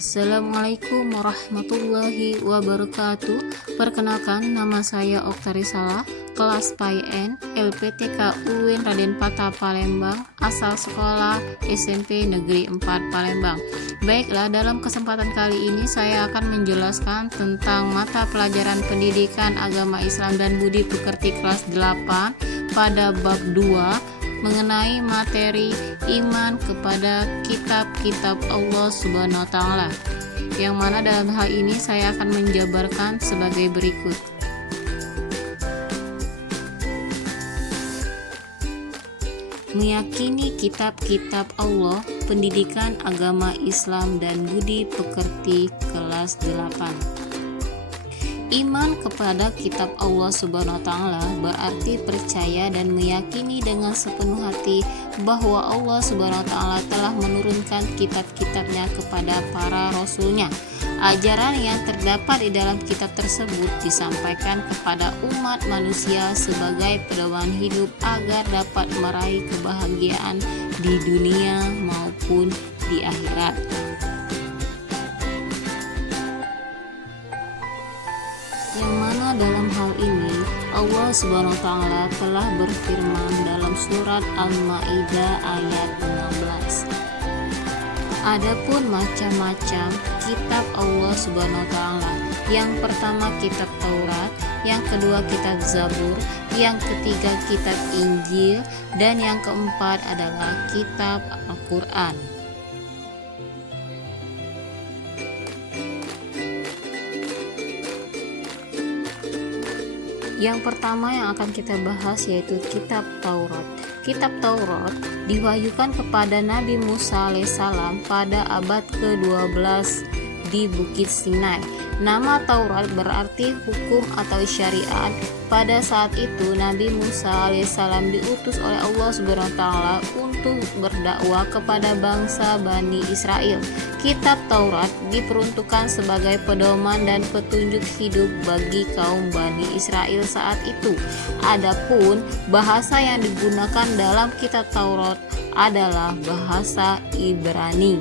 Assalamualaikum warahmatullahi wabarakatuh. Perkenalkan, nama saya Oktari Salah, kelas PAIN LPTK UIN Raden Patah Palembang, asal sekolah SMP Negeri 4 Palembang. Baiklah, dalam kesempatan kali ini saya akan menjelaskan tentang mata pelajaran pendidikan agama Islam dan budi pekerti kelas 8 pada bab 2 mengenai materi iman kepada kitab-kitab Allah Subhanahu wa Ta'ala, yang mana dalam hal ini saya akan menjabarkan sebagai berikut. Meyakini kitab-kitab Allah, pendidikan agama Islam dan budi pekerti kelas 8. Iman kepada kitab Allah Subhanahu wa Ta'ala berarti percaya dan meyakini dengan sepenuh hati bahwa Allah Subhanahu wa Ta'ala telah menurunkan kitab-kitabnya kepada para rasulnya. Ajaran yang terdapat di dalam kitab tersebut disampaikan kepada umat manusia sebagai pedoman hidup agar dapat meraih kebahagiaan di dunia maupun di akhirat. Yang mana dalam hal ini Allah Subhanahu wa Ta'ala telah berfirman dalam surat Al-Maidah ayat 16. Adapun macam-macam kitab Allah Subhanahu wa Ta'ala, yang pertama kitab Taurat, yang kedua kitab Zabur, yang ketiga kitab Injil, dan yang keempat adalah kitab Al-Quran. Yang pertama yang akan kita bahas yaitu kitab Taurat. Kitab Taurat diwahyukan kepada Nabi Musa alaihissalam pada abad ke-12 di Bukit Sinai. Nama Taurat berarti hukum atau syariat. Pada saat itu Nabi Musa alaihissalam diutus oleh Allah Subhanahu wa Ta'ala untuk berdakwah kepada bangsa Bani Israel. Kitab Taurat diperuntukkan sebagai pedoman dan petunjuk hidup bagi kaum Bani Israel saat itu. Adapun bahasa yang digunakan dalam kitab Taurat adalah bahasa Ibrani.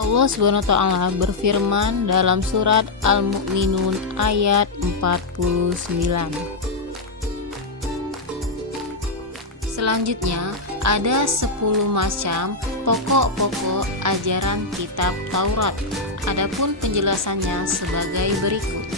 Allah Subhanahu wa Ta'ala berfirman dalam surat Al-Mu'minun ayat 49. Selanjutnya ada 10 macam pokok-pokok ajaran kitab Taurat. Adapun penjelasannya sebagai berikut.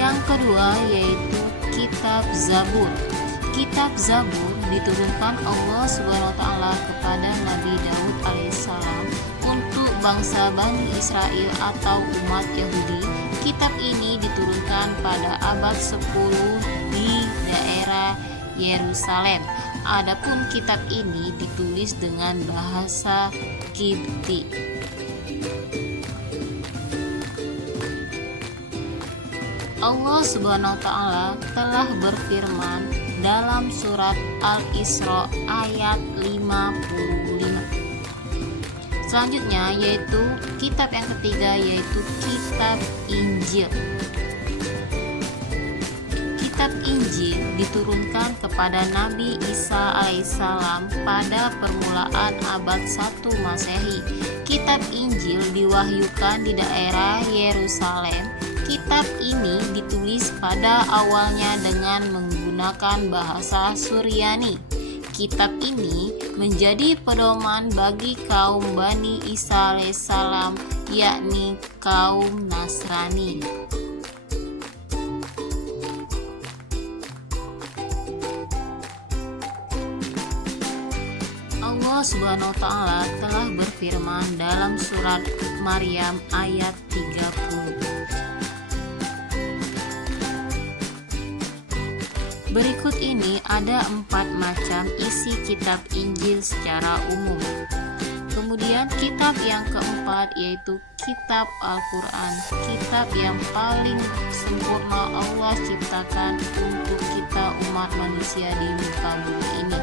Yang kedua yaitu kitab Zabur. Kitab Zabur diturunkan Allah Subhanahu wa Ta'ala kepada Nabi Daud alaihissalam untuk bangsa Bani Israel atau umat Yahudi. Kitab ini diturunkan pada abad 10 di daerah Yerusalem. Adapun kitab ini ditulis dengan bahasa Kipti. Allah Subhanahu wa Ta'ala telah berfirman dalam surat Al-Isra ayat 55. Selanjutnya yaitu kitab yang ketiga yaitu kitab Injil. Kitab Injil diturunkan kepada Nabi Isa alaihissalam pada permulaan abad 1 Masehi. Kitab Injil diwahyukan di daerah Yerusalem. Kitab ini ditulis pada awalnya dengan menggunakan bahasa Suryani. Kitab ini menjadi pedoman bagi kaum Bani Isa alaihissalam, yakni kaum Nasrani. Allah Subhanahu wa Ta'ala telah berfirman dalam surat Maryam ayat 30. Berikut ini ada 4 macam isi kitab Injil secara umum. Kemudian kitab yang keempat yaitu kitab Al-Quran, kitab yang paling sempurna Allah ciptakan untuk kita umat manusia di muka bumi ini.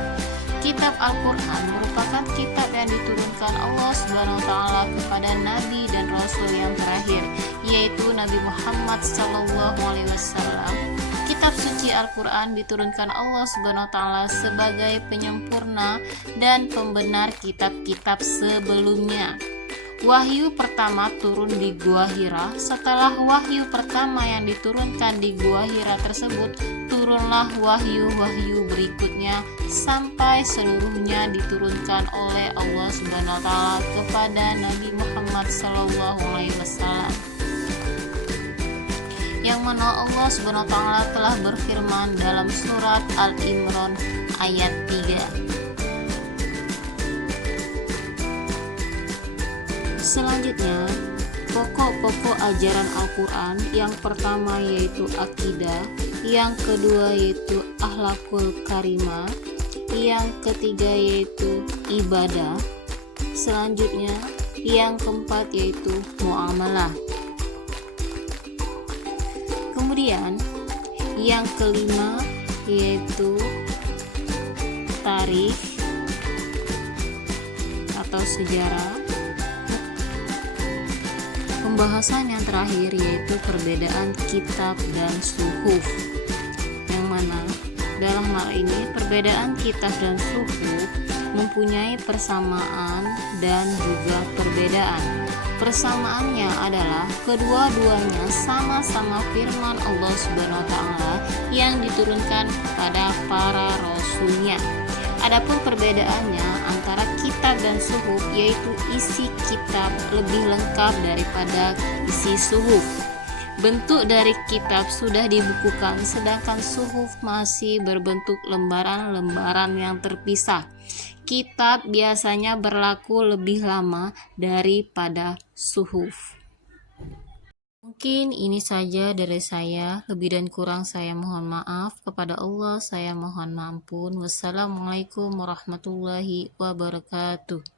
Kitab Al-Quran merupakan kitab yang diturunkan Allah Subhanahu wa Ta'ala kepada Nabi dan Rasul yang terakhir, yaitu Nabi Muhammad SAW. Kitab suci Al-Quran diturunkan Allah Subhanahu wa Ta'ala sebagai penyempurna dan pembenar kitab-kitab sebelumnya. Wahyu pertama turun di Gua Hira. Setelah wahyu pertama yang diturunkan di Gua Hira tersebut, turunlah wahyu-wahyu berikutnya sampai seluruhnya diturunkan oleh Allah Subhanahu wa Ta'ala kepada Nabi Muhammad SAW. Yang mana Allah Subhanahu wa Ta'ala telah berfirman dalam surat Al-Imran ayat 3. Selanjutnya, pokok-pokok ajaran Al-Quran yang pertama yaitu akidah, yang kedua yaitu akhlakul karimah, yang ketiga yaitu ibadah, selanjutnya yang keempat yaitu muamalah. Kemudian yang kelima yaitu tarikh atau sejarah. Pembahasan yang terakhir yaitu perbedaan kitab dan suhuf, yang mana dalam hal ini perbedaan kitab dan suhuf mempunyai persamaan dan juga perbedaan. Persamaannya adalah kedua-duanya sama-sama firman Allah Subhanahu wa Ta'ala yang diturunkan pada para rasulnya. Adapun perbedaannya antara kitab dan suhuf yaitu isi kitab lebih lengkap daripada isi suhuf. Bentuk dari kitab sudah dibukukan, sedangkan suhuf masih berbentuk lembaran-lembaran yang terpisah. Kitab biasanya berlaku lebih lama daripada suhuf. Mungkin ini saja dari saya, lebih dan kurang saya mohon maaf. Kepada Allah saya mohon ampun. Wassalamualaikum warahmatullahi wabarakatuh.